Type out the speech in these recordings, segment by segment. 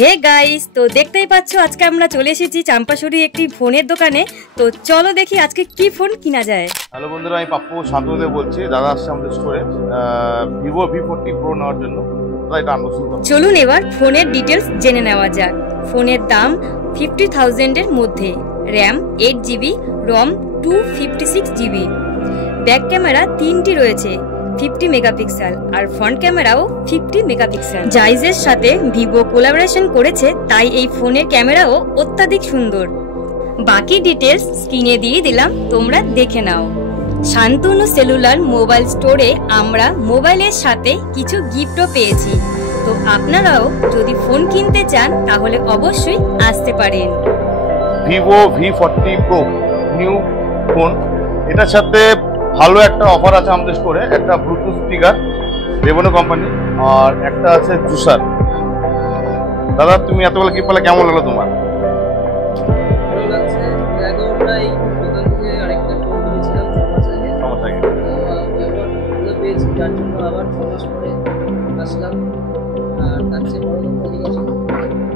Hey guys, তো দেখতেই পাচ্ছ আজকে আমরা চলে এসেছি চাম্পাশুড়ি একটি ফোনের দোকানে। তো চলো দেখি আজকে কি ফোন কিনা যায়। হ্যালো বন্ধুরা, আমি পাপ্পু শান্তদেব বলছি। দাদা আসছে আমাদের স্টোরে ভিভো V40 Pro নেওয়ার জন্য। চলুন এবার ফোনের ডিটেলস জেনে নেওয়া যাক। ফোনের দাম 50,000 এর মধ্যে, র্যাম 8GB, রম 256GB। ব্যাক ক্যামেরা 3টি রয়েছে, 50 মেগাপিক্সেল, আর ফ্রন্ট ক্যামেরাও 50 মেগাপিক্সেল। জাইজের সাথে ভিভো কোলাবোরেশন করেছে, তাই এই ফোনের ক্যামেরাও অত্যাধিক সুন্দর। বাকি ডিটেলস স্ক্রিনে দিয়ে দিলাম, তোমরা দেখে নাও। শান্তনু সেলুলার মোবাইল স্টোরে আমরা মোবাইলের সাথে কিছু গিফটও পেয়েছি। তো আপনারাও যদি ফোন কিনতে চান তাহলে অবশ্যই আসতে পারেন। Vivo V40 Pro new phone, এটার সাথে ভালো একটা অফার আছে আমাদের স্টোরে। একটা ব্লুটুথ স্পিকার রেভেনো কোম্পানি, আর একটা আছে জুসার। দাদা, তুমি এতগুলো গিফট পেলে কেমন লাগলো তোমার? ভালো লাগছে। আগে আমরা এই দোকান থেকে আরেকটা ফোন কিনেছিলাম 6 মাস আগে। ব্যবহার পেয়েছি, যার জন্য আবার 6 মাস পরে আসলাম। আর তার চেয়ে বড় কথা ঠিক আছে,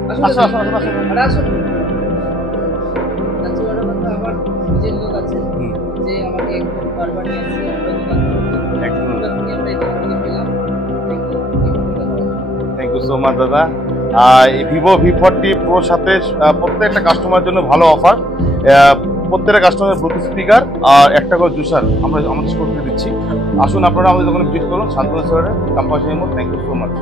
তার চেয়ে বড় কথা আমার নিজের লোক আছে যে আমাকে একদম বারবার নিয়ে আসছে দোকান থেকে। আমরা এই দোকান থেকে পেলাম। থ্যাংক ইউ সো মাচ দাদা। এই ভিভো V40 Pro সাথে প্রত্যেকটা কাস্টমারের জন্য ভালো অফার। প্রত্যেকটা কাস্টমারের ব্লুটুথ স্পিকার আর একটা করে জুসার আমরা আমাদের স্টোর থেকে দিচ্ছি। আসুন আপনারা আমাদের দোকানে ভিজিট করুন, শান্তনু সেলুলার, চাম্পাশুড়ি মোড়। Thank you so much.